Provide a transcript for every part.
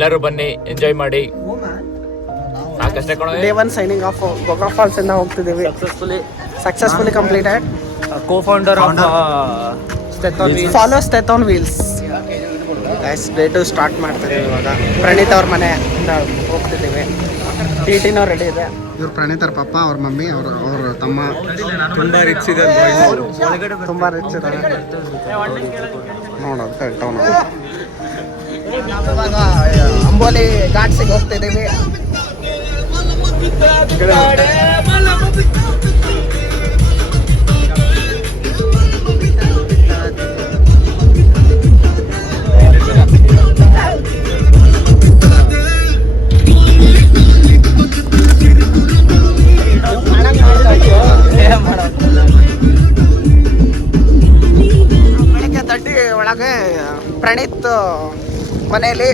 ಎಲ್ಲರೂ ಬನ್ನಿ, ಎಂಜಾಯ್ ಮಾಡಿ. ಸಾಕಷ್ಟೇ ಕಣೋ. ಡೇ 1 ಸೈನಿಂಗ್ ಆಫ್ ಗೊಗಾ ಫಾಲ್ಸ್ ಇಂದ ಹೋಗ್ತಿದ್ದೀವಿ. Successfully completed. ಕೋ-ಫೌಂಡರ್ ಆಫ್ ಫಾಲೋ ಸ್ಟೆಥಾನ್ ವೀಲ್ಸ್. ಗೈಸ್ ಡೇ 2 ಸ್ಟಾರ್ಟ್ ಮಾಡ್ತಿದ್ದೀವಿ ಇವಾಗ. ಪ್ರಣೀತ್ ಅವ್ರ ಮನೆಯಿಂದ ಹೋಗ್ತಿದ್ದೀವಿ. ಟಿಟಿನೂ ರೆಡಿ ಇದೆ. ಇವ್ರು ಪ್ರಣೀತ್ ಅವ್ರ ಪಪ್ಪ, ಅವ್ರ ಮಮ್ಮಿ, ಅವ್ರ ತಮ್ಮ. ತುಂಬಾ ರಿಚ್ ಇದೆ, ತುಂಬಾ ರಿಚ್ ಇದ್ದಾರೆ ನೋಡೋದು ಟೌನ್. ಇವಾಗ ಅಂಬೋಲಿ ಘಾಟ್ಸಿಗೆ ಹೋಗ್ತಿದ್ದೀವಿ. ಬೆಳಗ್ಗೆ ತಟ್ಟಿ ಒಳಗೆ ಪ್ರಣೀತ್ ಮನೆಯಲ್ಲಿ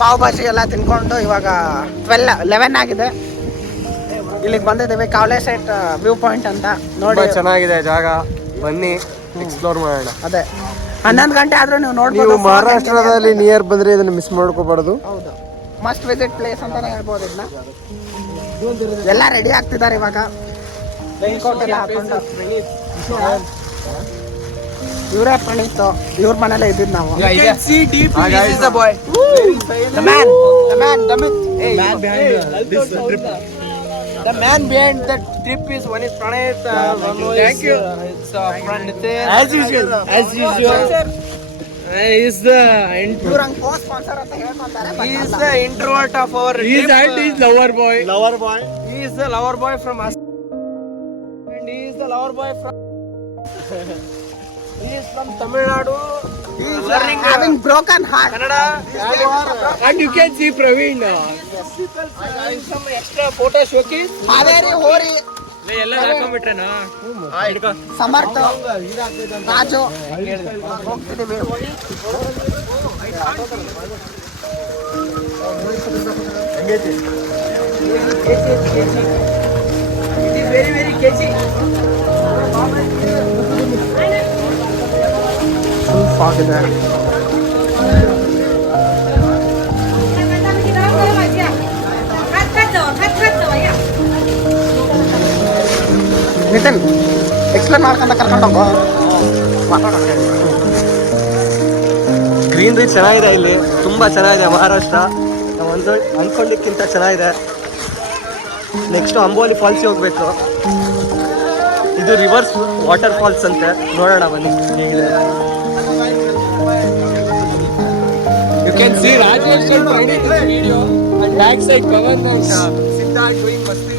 ಪಾವ್ ಭಾಜಿ ಎಲ್ಲ ತಿನ್ಕೊಂಡು ಇವಾಗ 11 ಆಗಿದೆ. ಇಲ್ಲಿಗೆ ಬಂದಿದ್ದೀವಿ. ಕಾವಲೆ ಸೈಟ್ ವ್ಯೂ ಪಾಯಿಂಟ್ ಅಂತ ನೋಡಿ. ಚೆನ್ನಾಗಿದೆ ಜಾಗ, ಬನ್ನಿ ಎಕ್ಸ್ಪ್ಲೋರ್ ಮಾಡೋಣ. ಅದೇ 11 ಗಂಟೆ ಆದ್ರೂ ನೀವು ನೋಡ್ಬೋದು. ನೀವು ಮಹಾರಾಷ್ಟ್ರದಲ್ಲಿ ನಿಯರ್ ಬಂದ್ರೆ ಇದನ್ನ ಮಿಸ್ ಮಾಡ್ಕೋಬಾರ್ದು. ಹೌದು, ಮಸ್ಟ್ ವಿಸಿಟ್ ಪ್ಲೇಸ್ ಅಂತಾನೆ ಹೇಳ್ಬೋದು ಇದನ್ನ. ಎಲ್ಲ ರೆಡಿ ಆಗ್ತಿದ್ದಾರೆ ಇವಾಗ. ರೈನ್ಕೋಟ್ ಎಲ್ಲ ಹಾಕೊಂಡು. ಇವರೇ ಪ್ರಣೀತ್, ಇವ್ರ ಮನೇಲೆ ಇದ್ದಿದ್ದು ನಾವು. The man behind the trip is one is Pranay. Thank you. It's Pranay. As usual. He is the introvert of our trip. He is lover boy. He is the lover boy from us. And he is the lover boy from. He is from Tamil Nadu. He is having broken heart. Kannada. And you can see Praveen. Some extra photo showcase. Haveri ಹೋರಿ ಎಲ್ಲ ಹಾಕೊಂಡ್ಬಿಟ್ರೇನಾ? ಸಮರ್ಥ ರಾಜು ಹೋಗ್ತಿದ್ದೀವಿ. Very catchy. Full fog ಇದೆ. Nitin explain ಮಾಡ್ಕೊಂಡ ಕರ್ಕೊಂಡು ಹೋಗೋ. Greenery ಚೆನ್ನಾಗಿದೆ, ಇಲ್ಲಿ ತುಂಬಾ ಚೆನ್ನಾಗಿದೆ ಮಹಾರಾಷ್ಟ್ರ. ನಾವು ಅಂದ್ಕೊಂಡಿಕ್ಕಿಂತ ಚೆನ್ನಾಗಿದೆ. ನೆಕ್ಸ್ಟ್ ಅಂಬೋಲಿ ಫಾಲ್ಸ್ಗೆ ಹೋಗ್ಬೇಕು. ಇದು ರಿವರ್ಸ್ ವಾಟರ್ ಫಾಲ್ಸ್ ಅಂತೆ, ನೋಡೋಣ ಬನ್ನಿ ಹೇಗಿದೆ. You can see Rajesh and Pranay in this video, and backside Pawan and Siddharth doing masti.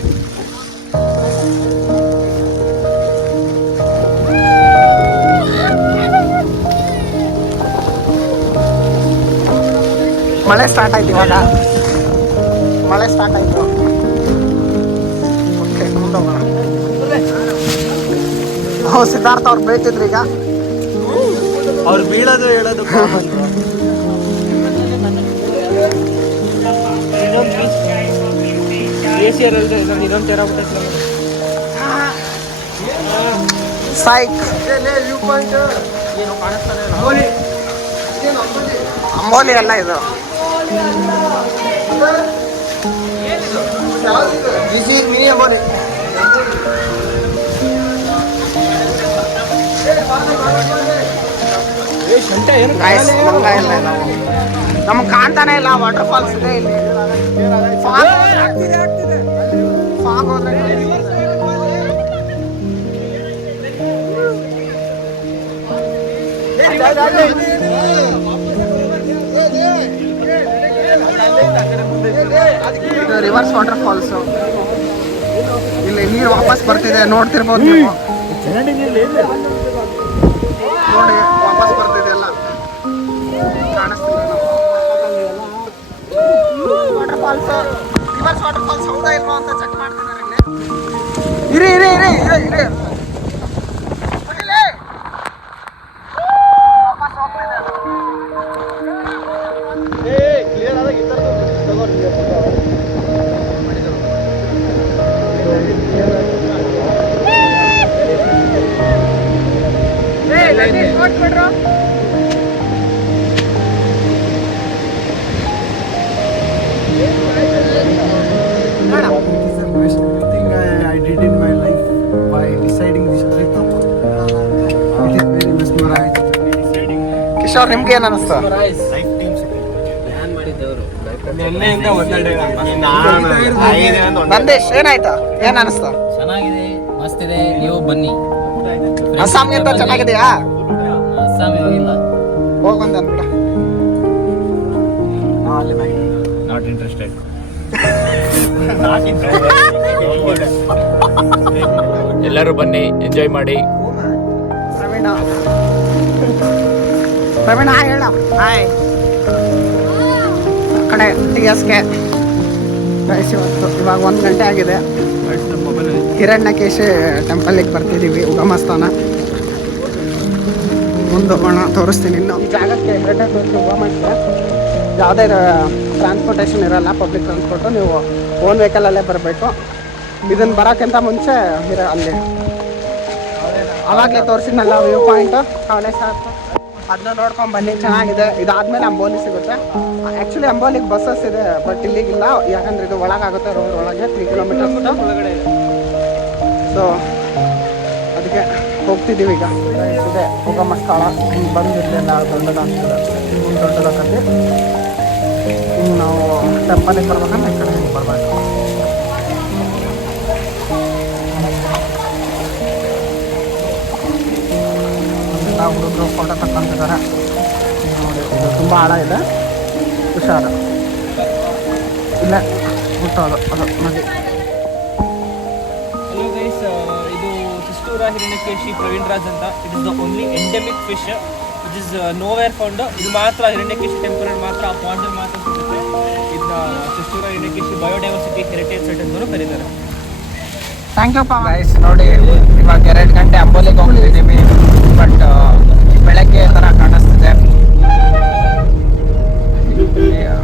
ಮಳೆ ಸ್ಟಾರ್ಟ್ ಆಯ್ತು ಇವಾಗ. ಮಳೆ ಸ್ಟಾರ್ಟ್ ಆಯ್ತು. ಸಿದ್ಧಾರ್ಥ ಅವ್ರು ಬೀಳ್ತಿದ್ರು ಈಗ. ಅವ್ರು ಬೀಳೋದು ಹೇಳೋದು ಸೈಕ್ ಅಂಬೋಲಿ ಅಲ್ಲ ಇದು. ನಮ್ಗೆ ಕಾಣ್ತಾನೆ ಇಲ್ಲ ವಾಟರ್ ಫಾಲ್ಸ್ ಇದೆ ಇಲ್ಲಿ. ಫಾಗ್ ಹೋದ್ರೆ ರಿವರ್ಸ್ ವಾಟರ್ ಫಾಲ್ಸ್. ಇಲ್ಲಿ ನೀರು ವಾಪಸ್ ಬರ್ತಿದೆ, ನೋಡ್ತಿರ್ಬೋದು ನೀವು. ನೋಡಿ ವಾಪಸ್ ಬರ್ತಿದೆ ಎಲ್ಲ ಕಾಣಿಸ್ತಿದೆ. Waterfalls, reverse waterfalls ಹೌದಾ ಇಲ್ವಾ ಅಂತ ಚೆಕ್ ಮಾಡ್ತಿದ್ದಾರೆ ಇಲ್ಲಿ. ಇರಿ ಇರಿ ಇರಿ ಇರಿ ಇರಿ ವಾಪಸ್ ಹೋಗ್ತಿದೆ. ಕ್ಲಿಯರ್ ಆದಾಗ ಈ ಥರದ್ದು ತಗೋರಿ. best thing I did in my life by deciding this trip. It is very mesmerized. Kishore ನಿಮ್ಗೆ ಏನು ಅನಿಸ್ತು? ನಂದೇಶ್ ಏನಾಯ್ತಾ? ಏನ್ ಅನಿಸ್ತು? ಚೆನ್ನಾಗಿದೆ, ಮಸ್ತ್ ಇದೆ, ನೀವು ಬನ್ನಿ. ಅಸ್ಸಾಂಗಿಂತ ಚೆನ್ನಾಗಿದೆಯಾ? ಅಸ್ಸಾಂ ಹೋಗಿಲ್ಲ. ಹೋಗ್ ಬಂದ ಅನ್ಬಿಡ. Not interested. ಎಲ್ಲರೂ ಬನ್ನಿ, ಎಂಜಾಯ್ ಮಾಡಿ. ಪ್ರವೀಣ ಹೇಳ ಹಾಯ್. ಕಡೆ ಟಿಎಸ್ಗೆ ಇವತ್ತು ಇವಾಗ 1 ಗಂಟೆ ಆಗಿದೆ. ಹಿರಣ್ಯಕೇಶಿ ಟೆಂಪಲ್ಗೆ ಬರ್ತಿದ್ದೀವಿ, ಉಗಮಸ್ಥಾನ. ಮುಂದೆ ಹೋಗೋಣ, ತೋರಿಸ್ತೀನಿ. ಇನ್ನು ಈ ಜಾಗಕ್ಕೆ ಉಗಮಕ್ಕೆ ಯಾವುದೇ ಟ್ರಾನ್ಸ್ಪೋರ್ಟೇಷನ್ ಇರಲ್ಲ, ಪಬ್ಲಿಕ್ ಟ್ರಾನ್ಸ್ಪೋರ್ಟು. ನೀವು ಓನ್ ವೆಹಿಕಲಲ್ಲೇ ಬರಬೇಕು. ಇದನ್ನು ಬರೋಕ್ಕಿಂತ ಮುಂಚೆ ಅಲ್ಲಿ ಅವಾಗಲೇ ತೋರಿಸಿದ್ನಲ್ಲ ವ್ಯೂ ಪಾಯಿಂಟು ಕಾವಲೆ ಸಾಕು, ಅದನ್ನ ನೋಡ್ಕೊಂಡು ಬನ್ನಿ, ಚೆನ್ನಾಗಿದೆ. ಇದಾದ್ಮೇಲೆ ಅಂಬೋಲಿ ಸಿಗುತ್ತೆ. ಆ್ಯಕ್ಚುಲಿ ಅಂಬೋಲಿಗೆ ಬಸ್ಸಸ್ ಇದೆ, ಬಟ್ ಇಲ್ಲಿಗಿಲ್ಲ, ಯಾಕಂದ್ರೆ ಇದು ಒಳಗಾಗುತ್ತೆ, ರೋಡ್ ಒಳಗೆ 3 ಕಿಲೋಮೀಟರ್ಸ್ ಒಳಗಡೆ ಇದೆ. ಸೊ ಅದಕ್ಕೆ ಹೋಗ್ತಿದ್ದೀವಿ ಈಗ. ಇದೆ ಉಗಮ ಸ್ಥಳ. ಹಿಂಗೆ ಬಂದಿರಲಿಲ್ಲ, ದೊಡ್ಡದ ಆಗ್ತದೆ, ದೊಡ್ಡದಾಗತ್ತೆ. ಇನ್ನು ನಾವು ಟೆಂಪಲಿಗೆ ಬರ್ಬೇಕಂದ್ರೆ ಈ ಕಡೆ ಹಿಂಗೆ ಬರಬೇಕು. ಹುಡುಗರು ಫೋಟೋ ತಗೊಂತಿದ್ದಾರೆ ನೋಡಿ. ಇದು ತುಂಬ ಆಳ ಇದೆ, ಹುಷಾರು. ಇಲ್ಲೇ ಹುಟ್ಟೋದು ಅದು ನದಿ. ಹಲೋ ಗೈಸ್, ಇದು ಚಿಸ್ತೂರ ಹಿರಣ್ಯಕೇಶಿ ಪ್ರವೀಣ್ ರಾಜ್ ಅಂತ. It is the only endemic fish which is nowhere found. ಇದು ಮಾತ್ರ ಹಿರಣ್ಯಕೇಶಿ ಟೆಂಪಲ್ ಮಾತ್ರ, ಆ ಪಾಂಡಲ್ಲಿ ಮಾತ್ರ ಸಿಗುತ್ತೆ. ಇದನ್ನ ಚಿಸ್ತೂರ ಹಿರಣ್ಯಕೇಶಿ ಬಯೋಡೈವರ್ಸಿಟಿ ಹೆರಿಟೇಜ್ ಸೈಟ್ ಅಂತಲೂ ಕರೀತಾರೆ. Thank you guys. ನೋಡಿ ಇವಾಗ 2 ಗಂಟೆ ಅಂಬೋಲಿಗೆ ಹೋಗ್ತಿದ್ದೀವಿ, ಬಟ್ ಬೆಳಗ್ಗೆ ಥರ ಕಾಣಿಸ್ತಿದೆ.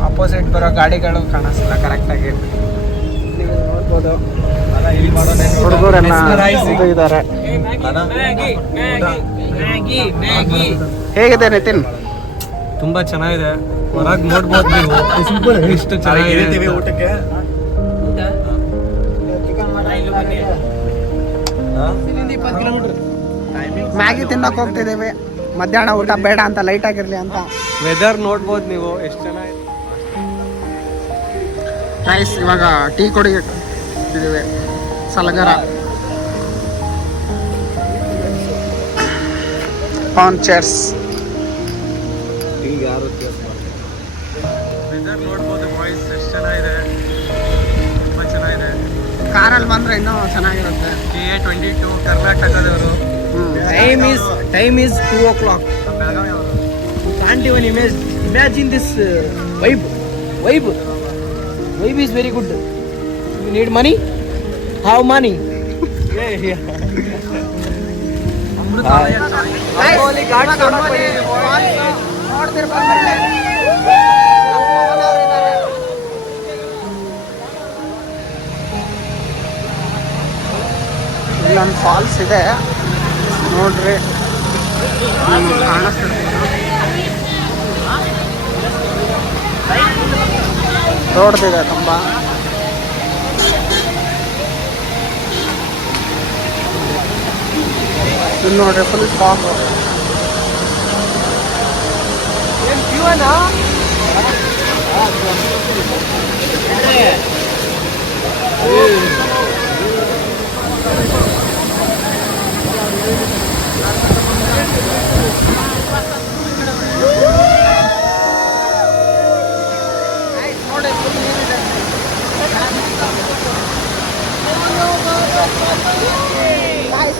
ಅಪೋಸಿಟ್ ಬರೋ ಗಾಡಿಗಳು ಕಾಣಿಸ್ತಿಲ್ಲ ಕರೆಕ್ಟಾಗಿ. ನೀವು ನೋಡ್ಬೋದು ಹುಡುಗರೆಲ್ಲ ಇದು ಇದ್ದಾರೆ. ಹೇಗಿದೆ ನಿತಿನ್? ತುಂಬಾ ಚೆನ್ನಾಗಿದೆ, ಹೊರಗೆ ನೋಡ್ಬೋದು ನೀವು ಎಷ್ಟು ಚೆನ್ನಾಗಿದೆ. ಊಟಕ್ಕೆ ಮ್ಯಾಗಿ ತಿನ್ನಕ್ಕೆ ಹೋಗ್ತಿದ್ದೀವಿ. ಮಧ್ಯಾಹ್ನ ಊಟ ಬೇಡ ಅಂತ, ಲೈಟ್ ಆಗಿರಲಿ ಅಂತ. ವೆದರ್ ನೋಡ್ಬೋದು ನೀವು ಎಷ್ಟು ಚೆನ್ನಾಗಿದೆ. ರೈಸ್ ಇವಾಗ ಟೀ ಕುಡಿಯಿದ್ದೀವಿ, ಸಲಗರ. On chairs. ವೆದರ್ ನೋಡ್ಬೋದು ವಾಯ್ಸ್ ಎಷ್ಟು ಚೆನ್ನಾಗಿದೆ, ತುಂಬ ಚೆನ್ನಾಗಿದೆ. ಕಾರಲ್ಲಿ ಬಂದರೆ ಇನ್ನೂ ಚೆನ್ನಾಗಿರುತ್ತೆ. KA22 ಕರ್ನಾಟಕದವರು. Time is 2 o'clock. Can't even imagine this vibe. Vibe is very good. You need money? Have money. ಇಲ್ಲೊಂದು ಫಾಲ್ಸ್ ಇದೆ ನೋಡ್ರಿ, ಕಾಣಿಸ್ತಿರ್ಬೋದು. ದೊಡ್ಡದಿದೆ ತುಂಬ. ಇಲ್ಲಿ ನೋಡ್ರಿ ಫುಲ್ ಫಾಗ್.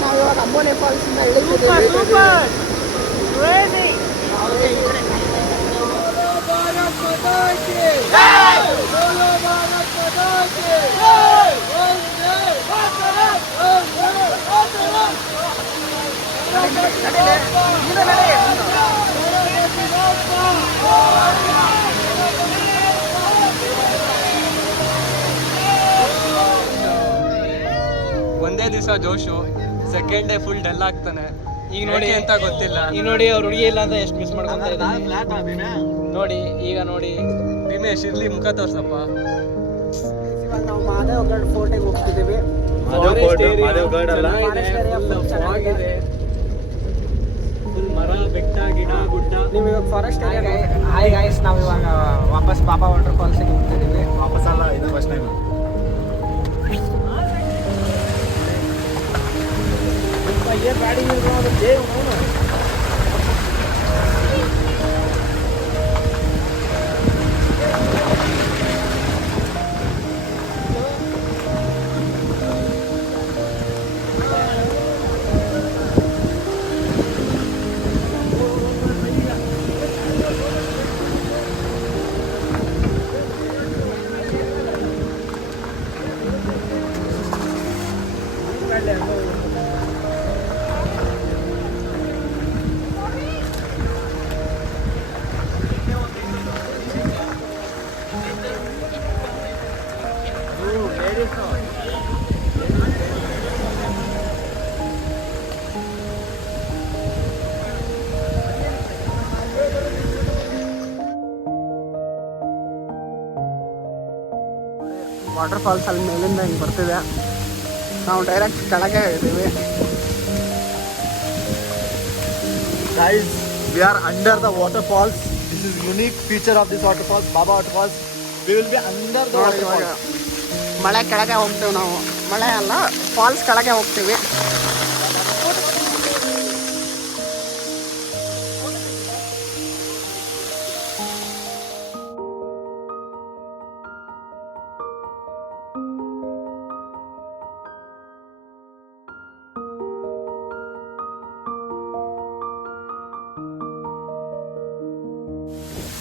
ನಾವಿವಾಗ ಅಂಬೋಲಿ ಫಾಲ್ಸ್ ಇಂದ ಇಳಿತಿದ್ದೀವಿ. ಒಂದೇ ದಿವಸ ಜೋಶು, ಸೆಕೆಂಡ್ ಡೇ ಫುಲ್ ಡಲ್ ಆಗ್ತಾನೆ. ಈಗ ನೋಡಿ ಅಂತ ಗೊತ್ತಿಲ್ಲ. ಈಗ ನೋಡಿ ಅವ್ರು ಹುಡುಗಿ ಇಲ್ಲ ಅಂತ ಎಷ್ಟು ಮಿಸ್ ಮಾಡ್ಕೊಂತ ಇದ್ದೀನಿ ನೋಡಿ. ಈಗ ನೋಡಿ ದಿನೇಶ್ ಇರ್ಲಿ ಮುಖ ತೋರ್ಸಪ್ಪ. ಇವಾಗ ನಾವು ಮಾದೇವಗಢ ಫೋರ್ಟಿಗೆ ಹೋಗ್ತಿದ್ದೀವಿ. ಮಾದೇವಗಢ ಅಲ್ಲ, ಫಾರೆಸ್ಟ್ ಏರಿಯಾ ಫುಲ್ ಚೆನ್ನಾಗಿದೆ. ಮರ, ಬೆಟ್ಟ, ಗಿಡ, ಗುಡ್ಡ. ನೀವು ಇವಾಗ ಫಾರೆಸ್ಟ್ ಏರಿಯಾ. ಹಾಯ್ ಗೈಸ್, ನಾವು ಇವಾಗ ವಾಪಸ್ ಬಾಬಾ ವಾಟರ್ ಫಾಲ್ಸಿಗೆ ಹೋಗ್ತಿದ್ದೀವಿ. ವಾಪಸ್ ಅಲ್ಲ, ಇದು ಫಸ್ಟ್ ಟೈಮ್. ವಾಟರ್ ಫಾಲ್ಸ್ ಅಲ್ಲಿ ಮೇಲಿಂದ ಹಿಂಗೆ ಬರ್ತಿದೆ. ನಾವು ಡೈರೆಕ್ಟ್ ಕೆಳಗೆ ಇದ್ದೀವಿ. Guys, we are under the waterfalls. This is unique feature of this waterfalls, Baba waterfalls. We will be under the ನೋಡಿ ಇವಾಗ waterfalls. ಮಳೆ ಕೆಳಗೆ ಹೋಗ್ತೀವಿ ನಾವು. ಮಳೆ ಅಲ್ಲ, ಫಾಲ್ಸ್ ಕೆಳಗೆ ಹೋಗ್ತೀವಿ.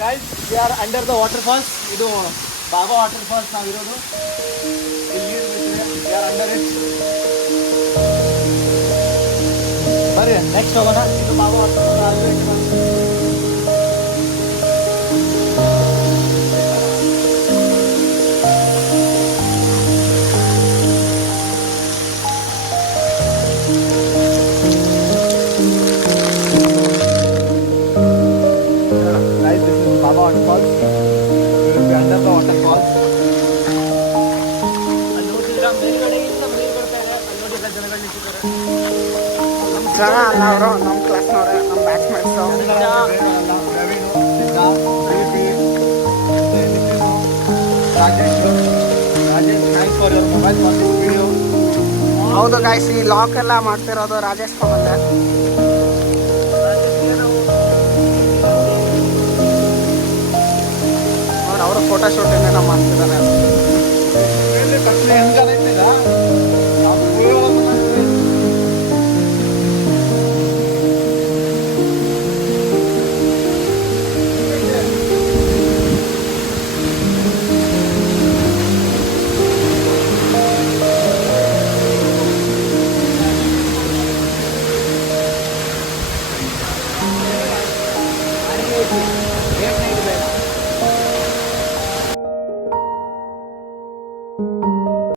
Guys, we are under the waterfalls. ಇದು ಬಾಬಾ waterfalls ನಾವಿರೋದು. ಇಲ್ಲಿ we are under it. ಬರ್ರಿ ನೆಕ್ಸ್ಟ್ ಹೋಗೋಣ. ಇದು ಬಾಬಾ waterfalls. Guys, this is Baba waterfalls. We will be under the waterfalls. ಅಲ್ಲಿ ನೋಡಿದ್ರೆ ಮೇಲ್ಗಡೆಯಿಂದ ನೀರು ಬರ್ತಾ ಇದೆ. ಅಲ್ಲಿ ನೋಡಿದ್ರೆ ಜನಗಳು ನಿಂತಿದ್ದಾರೆ. ನಮ್ಮ ಜನ ಅಲ್ಲ ಅವರು, ನಮ್ಮ ಕ್ಲಾಸ್ನವ್ರೆ, ನಮ್ಮ batchmates. Rajesh, thanks for your mobile for this video. ಹೌದು ಗಾಯ್ಸ್, ಈ ಲಾಕ್ ಎಲ್ಲ ಮಾಡ್ತಿರೋದು ರಾಜೇಶ್ ಬಂದೆ. ಅವರು ಫೋಟೋ ಶೂಟ್ ಏನೇನೋ ಮಾಡ್ತಿದ್ದಾರೆ.